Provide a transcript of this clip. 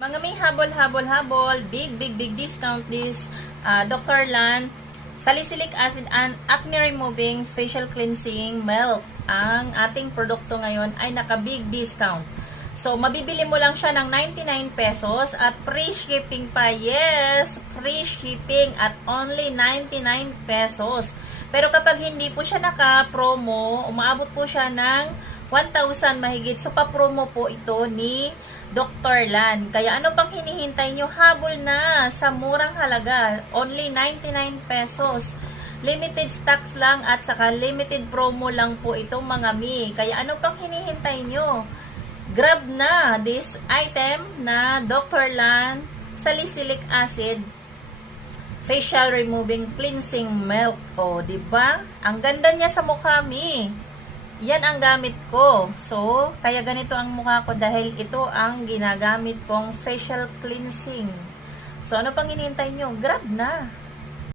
Mga may habol, big discount this Dr. Lan Salicylic Acid and Acne Removing Facial Cleansing Milk. Ang ating produkto ngayon ay naka-big discount. So, mabibili mo lang siya ng 99 pesos at free shipping pa. Yes, free shipping at only 99 pesos. Pero kapag hindi po siya naka-promo, umaabot po siya ng 1,000 mahigit. So, pa-promo po ito ni Dr. Lan. Kaya ano pang hinihintay nyo? Habol na sa murang halaga. Only 99 pesos. Limited stocks lang at saka limited promo lang po itong mga mi. Kaya ano pang hinihintay nyo? Grab na this item na Dr. Lan Salicylic Acid Facial Removing Cleansing Milk. O, diba? Ang ganda niya sa mukha mi. Yan ang gamit ko. So, kaya ganito ang mukha ko dahil ito ang ginagamit kong facial cleansing. So, ano pang hinihintay nyo? Grab na.